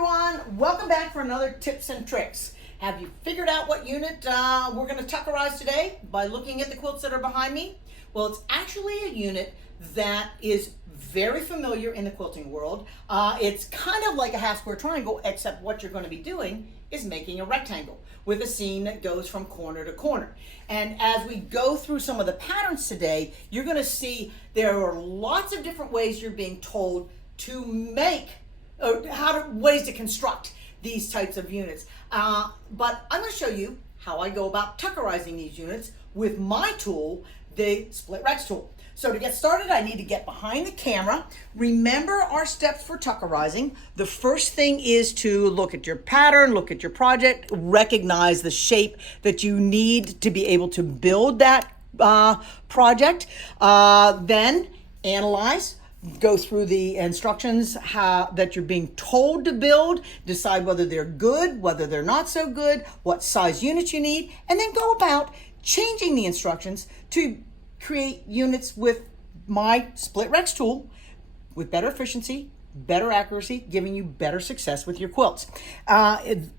everyone, welcome back for another tips and tricks. Have you figured out what unit we're going to tuckerize today by looking at the quilts that are behind me? Well, it's actually a unit that is very familiar in the quilting world. It's kind of like a half square triangle, except what you're going to be doing is making a rectangle with a seam that goes from corner to corner. And as we go through some of the patterns today, you're going to see there are lots of different ways you're being told to make ways to construct these types of units. But I'm going to show you how I go about tuckerizing these units with my tool, the Split Rects tool. So to get started, I need to get behind the camera. Remember our steps for tuckerizing. The first thing is to look at your pattern, look at your project, recognize the shape that you need to be able to build that project. Then analyze. Go through the instructions that you're being told to build, decide whether they're good, whether they're not so good, what size units you need, and then go about changing the instructions to create units with my Split Rects tool with better efficiency, better accuracy, giving you better success with your quilts.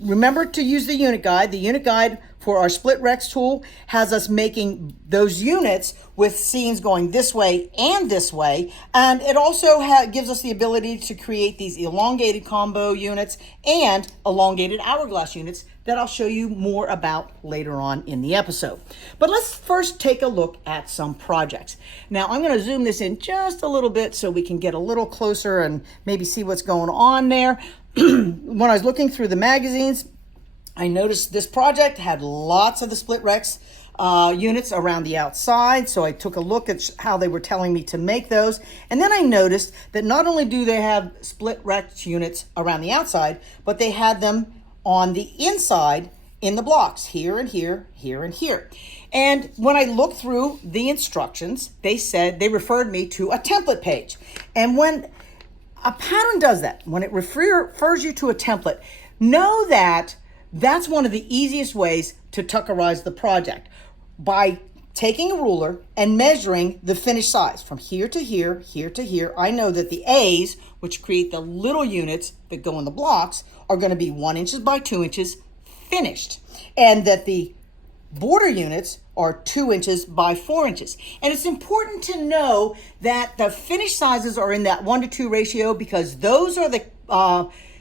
Remember to use the unit guide. The unit guide for our Split Rects tool has us making those units with seams going this way, and it also gives us the ability to create these elongated combo units and elongated hourglass units that I'll show you more about later on in the episode. But let's first take a look at some projects. Now I'm going to zoom this in just a little bit so we can get a little closer and maybe see what's going on there. When I was looking through the magazines, I noticed this project had lots of the Split Rects units around the outside, so I took a look at how they were telling me to make those, and then I noticed that not only do they have Split Rects units around the outside, but they had them on the inside in the blocks, here and here, here and here. And when I looked through the instructions, they referred me to a template page. And when a pattern does that, when it refers you to a template, know that that's one of the easiest ways to tuckerize the project, by taking a ruler and measuring the finished size from here to here, here to here. I know that the A's, which create the little units that go in the blocks, are going to be 1 inch by 2 inches finished, and that the border units are 2 inches by 4 inches. And it's important to know that the finished sizes are in that 1-to-2 ratio, because those are the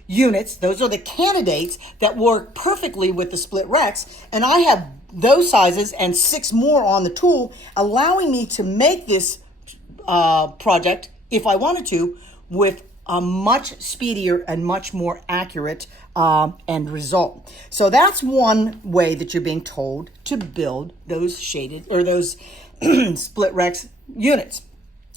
units, those are the candidates that work perfectly with the Split Rects, and I have those sizes and 6 more on the tool, allowing me to make this project, if I wanted to, with a much speedier and much more accurate end result. So that's one way that you're being told to build those shaded or those Split Rects units.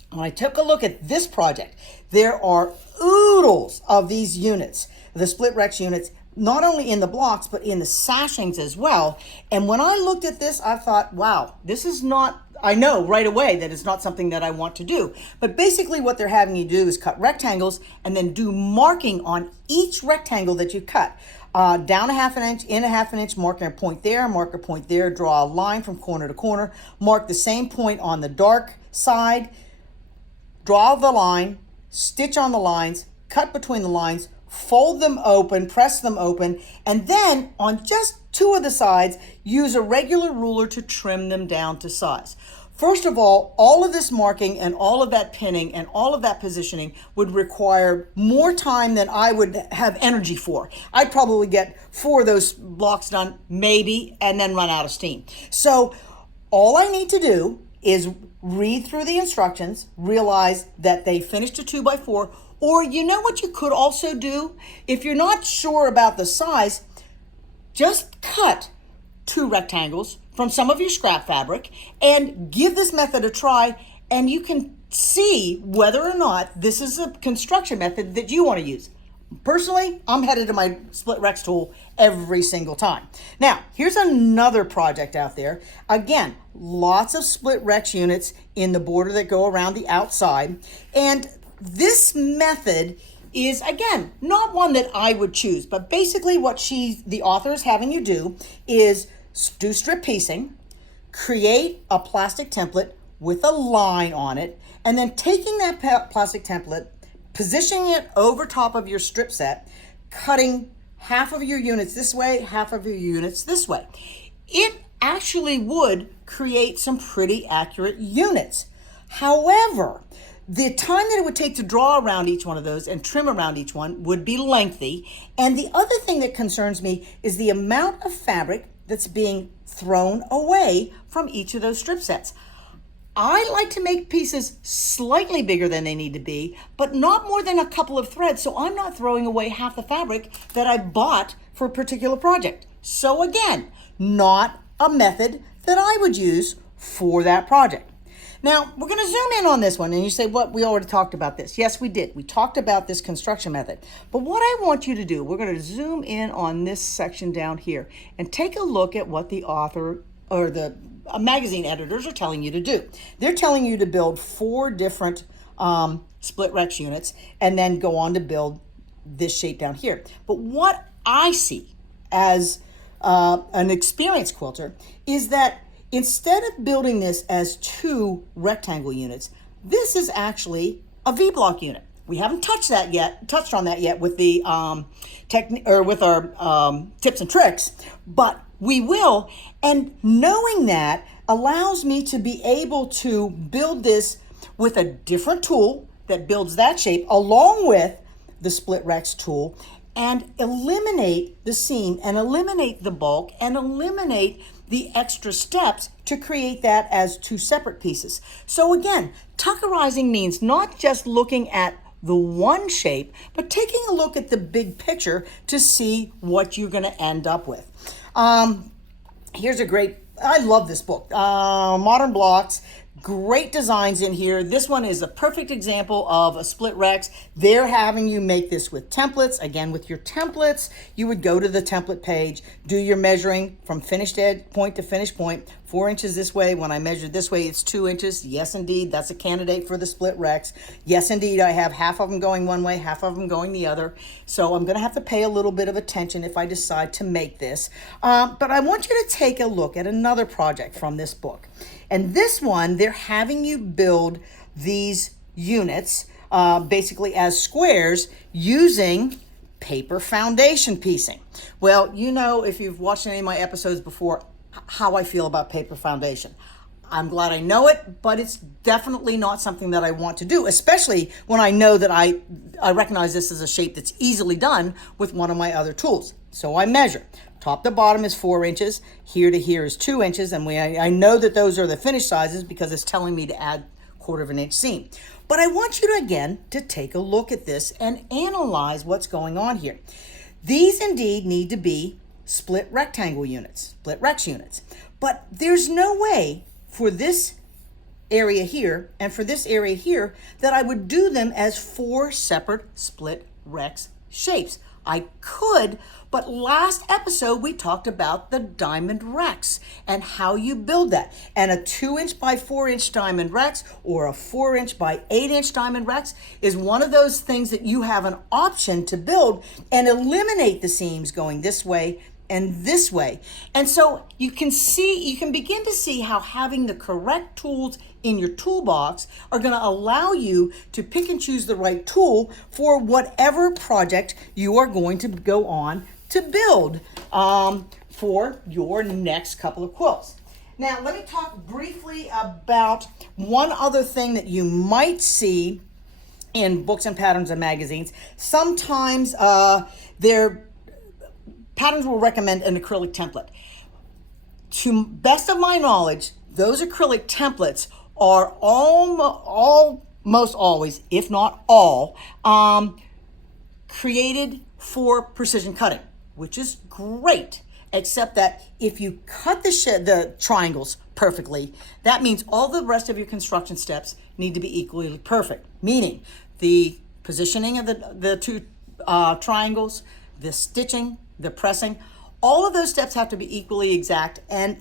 When I took a look at this project, there are oodles of these units, the Split Rects units, not only in the blocks, but in the sashings as well. And when I looked at this, I thought, wow, this is not, I know right away that it's not something that I want to do. But basically what they're having you do is cut rectangles and then do marking on each rectangle that you cut. Down 1/2 inch, in 1/2 inch, marking a point there, mark a point there, draw a line from corner to corner, mark the same point on the dark side, draw the line, stitch on the lines, cut between the lines, fold them open, press them open, and then on just 2 of the sides, use a regular ruler to trim them down to size. First of all of this marking and all of that pinning and all of that positioning would require more time than I would have energy for. I'd probably get 4 of those blocks done, maybe, and then run out of steam. So all I need to do is read through the instructions, realize that they finished a 2x4, or you know what you could also do? If you're not sure about the size, just cut 2 rectangles from some of your scrap fabric and give this method a try, and you can see whether or not this is a construction method that you want to use. Personally, I'm headed to my Split Rects tool every single time. Now, here's another project out there. Again, lots of Split Rects units in the border that go around the outside. And this method is, again, not one that I would choose, but basically what the author is having you do is do strip piecing, create a plastic template with a line on it, and then taking that plastic template, positioning it over top of your strip set, cutting half of your units this way, half of your units this way. It actually would create some pretty accurate units. However, the time that it would take to draw around each one of those and trim around each one would be lengthy. And the other thing that concerns me is the amount of fabric that's being thrown away from each of those strip sets. I like to make pieces slightly bigger than they need to be, but not more than a couple of threads, so I'm not throwing away half the fabric that I bought for a particular project. So again, not a method that I would use for that project. Now, we're going to zoom in on this one, and you say, what, we already talked about this. Yes, we did. We talked about this construction method. But what I want you to do, we're going to zoom in on this section down here and take a look at what the author or the magazine editors are telling you to do. They're telling you to build 4 different split Recs units and then go on to build this shape down here. But what I see as an experienced quilter is that instead of building this as 2 rectangle units, this is actually a V-block unit. We haven't touched on that yet with the with our tips and tricks, but we will. And knowing that allows me to be able to build this with a different tool that builds that shape along with the Split Rects tool, and eliminate the seam and eliminate the bulk and eliminate the extra steps to create that as 2 separate pieces. So again, tuckerizing means not just looking at the one shape, but taking a look at the big picture to see what you're going to end up with. Here's a great, I love this book, Modern Blocks. Great designs in here. This one is a perfect example of a Split Recs. They're having you make this with templates. Again, with your templates, you would go to the template page, do your measuring from finished edge point to finished point, 4 inches this way. When I measured this way, it's 2 inches. Yes, indeed, that's a candidate for the Split Recs. Yes, indeed, I have half of them going one way, half of them going the other. So I'm going to have to pay a little bit of attention if I decide to make this. But I want you to take a look at another project from this book. And this one, they're having you build these units basically as squares using paper foundation piecing. Well, you know, if you've watched any of my episodes before, how I feel about paper foundation. I'm glad I know it, but it's definitely not something that I want to do, especially when I know that I recognize this as a shape that's easily done with one of my other tools. So I measure. Top to bottom is 4 inches. Here to here is 2 inches. And I know that those are the finished sizes because it's telling me to add 1/4 of an inch seam. But I want you to, again, to take a look at this and analyze what's going on here. These indeed need to be split rectangle units, Split Recs units. But there's no way for this area here and for this area here that I would do them as 4 separate Split Recs shapes. I could, but last episode we talked about the diamond Recs and how you build that. And a 2 inch by 4 inch diamond Recs or a 4 inch by 8 inch diamond Recs is one of those things that you have an option to build and eliminate the seams going this way and this way. And so you can begin to see how having the correct tools in your toolbox are going to allow you to pick and choose the right tool for whatever project you are going to go on to build for your next couple of quilts. Now, let me talk briefly about one other thing that you might see in books and patterns and magazines. Sometimes their patterns will recommend an acrylic template. To best of my knowledge, those acrylic templates are almost always, if not all, created for precision cutting, which is great, except that if you cut the triangles perfectly, that means all the rest of your construction steps need to be equally perfect, meaning the positioning of the 2 triangles, the stitching, the pressing, all of those steps have to be equally exact. And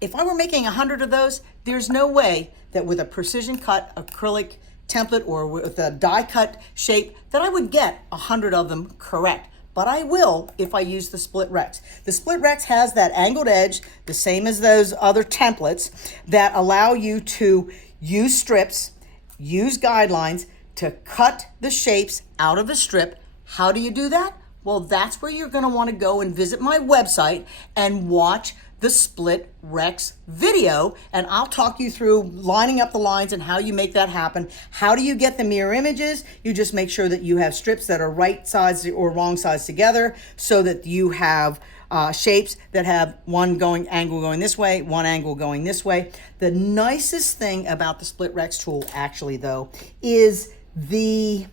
if I were making 100 of those, there's no way that with a precision cut acrylic template or with a die cut shape that I would get 100 of them correct. But I will if I use the Split Recs. The Split Recs has that angled edge, the same as those other templates, that allow you to use strips, use guidelines to cut the shapes out of the strip. How do you do that? Well, that's where you're going to want to go and visit my website and watch the Split Rects video, and I'll talk you through lining up the lines and how you make that happen. How do you get the mirror images? You just make sure that you have strips that are right sides or wrong sides together so that you have shapes that have one angle going this way, one angle going this way. The nicest thing about the Split Rects tool actually though is the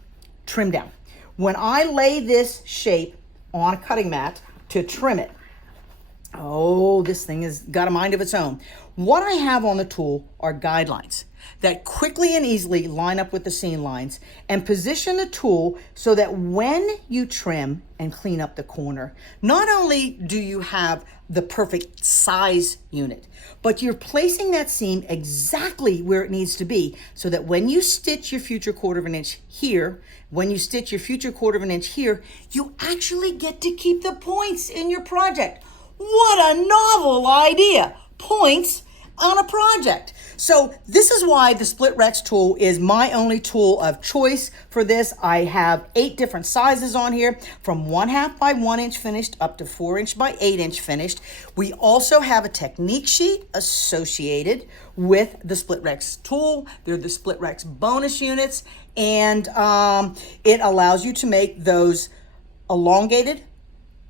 trim down. When I lay this shape on a cutting mat to trim it, oh, this thing has got a mind of its own. What I have on the tool are guidelines that quickly and easily line up with the seam lines and position the tool so that when you trim and clean up the corner, not only do you have the perfect size unit, but you're placing that seam exactly where it needs to be so that when you stitch your future 1/4 of an inch here, when you stitch your future 1/4 of an inch here, you actually get to keep the points in your project. What a novel idea! Points on a project. So this is why the Split Rects tool is my only tool of choice for this. I have 8 different sizes on here, from 1/2 by 1 inch finished up to 4 inch by 8 inch finished. We also have a technique sheet associated with the Split Rects tool. They're the Split Rects bonus units, and it allows you to make those elongated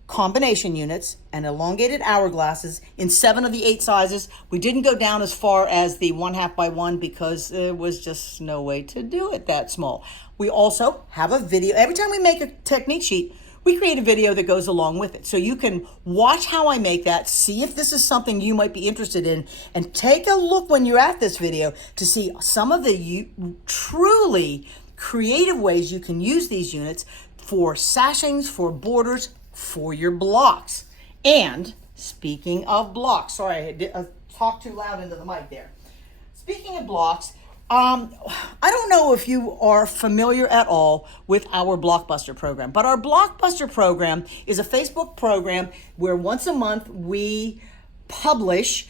combination units and elongated hourglasses in 7 of the 8 sizes. We didn't go down as far as the 1/2 by 1 because there was just no way to do it that small. We also have a video. Every time we make a technique sheet, we create a video that goes along with it. So you can watch how I make that, see if this is something you might be interested in, and take a look when you're at this video to see some of the truly creative ways you can use these units for sashings, for borders, for your blocks. And speaking of blocks, sorry, I talked too loud into the mic there. Speaking of blocks, I don't know if you are familiar at all with our Blockbuster program, but our Blockbuster program is a Facebook program where once a month we publish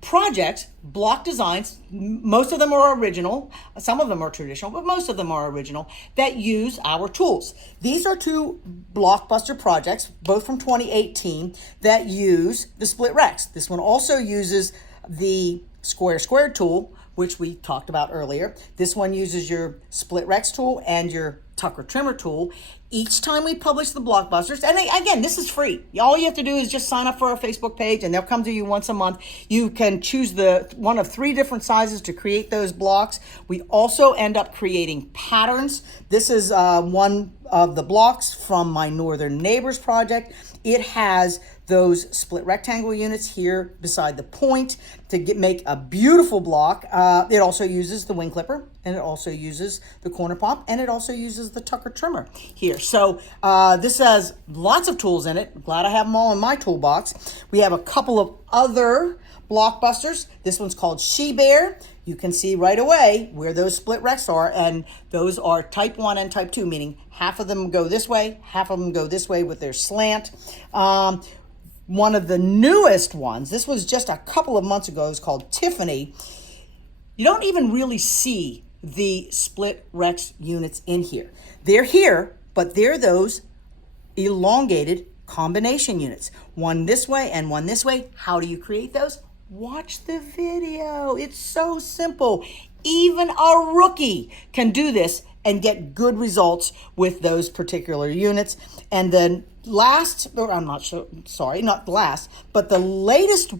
projects, block designs. Most of them are original, some of them are traditional, but most of them are original, that use our tools. These are 2 Blockbuster projects, both from 2018, that use the Split Rects. This one also uses the square tool, which we talked about earlier. This one uses your Split Rects tool and your Tucker trimmer tool. Each time we publish the Blockbusters, and again, this is free. All you have to do is just sign up for our Facebook page and they'll come to you once a month. You can choose one of 3 different sizes to create those blocks. We also end up creating patterns. This is one of the blocks from my Northern Neighbors project. It has those split rectangle units here beside the point to make a beautiful block. It also uses the wing clipper, and it also uses the corner pop, and it also uses the Tucker trimmer here. So this has lots of tools in it. I'm glad I have them all in my toolbox. We have a couple of other Blockbusters. This one's called She Bear. You can see right away where those Split Rects are, and those are type 1 and type 2, meaning half of them go this way, half of them go this way with their slant. One of the newest ones, this was just a couple of months ago, is called Tiffany. You don't even really see the Split Rects units in here. They're here, but they're those elongated combination units. One this way and one this way. How do you create those? Watch the video. It's so simple. Even a rookie can do this and get good results with those particular units. And then last, or I'm not sure, sorry, not last, but the latest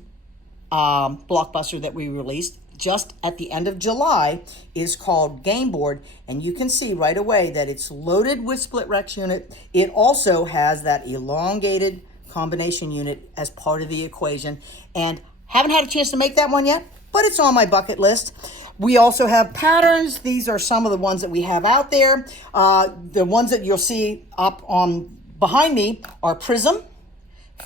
Blockbuster that we released just at the end of July is called Game Board, and you can see right away that it's loaded with Split Rects unit. It also has that elongated combination unit as part of the equation, and haven't had a chance to make that one yet, but it's on my bucket list. We also have patterns. These are some of the ones that we have out there. The ones that you'll see up on behind me are Prism,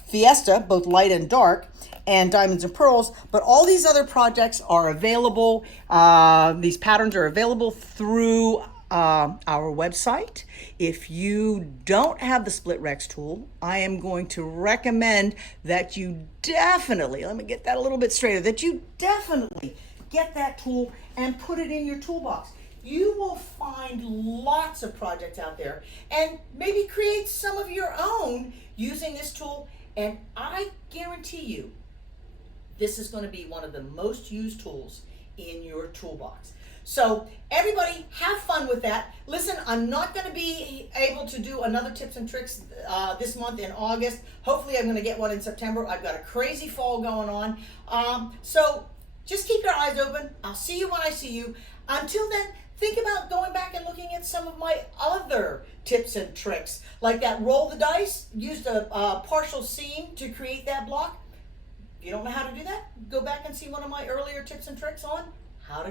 Fiesta, both light and dark, and Diamonds and Pearls, but all these other projects are available. These patterns are available through our website. If you don't have the Split Rects tool, I am going to recommend that you definitely, let me get that a little bit straighter, that you definitely get that tool and put it in your toolbox. you will find lots of projects out there, and maybe create some of your own using this tool. And I guarantee you, this is going to be one of the most used tools in your toolbox. So everybody have fun with that. Listen, I'm not going to be able to do another tips and tricks this month in August. Hopefully I'm going to get one in September. I've got a crazy fall going on. So just keep your eyes open. I'll see you when I see you. Until then, think about going back and looking at some of my other tips and tricks, like that roll the dice, used a partial seam to create that block. If you don't know how to do that, go back and see one of my earlier tips and tricks on how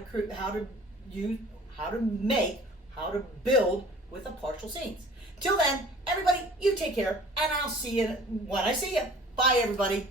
to build with a partial seams. Till then, everybody, you take care, and I'll see you when I see you. Bye, everybody.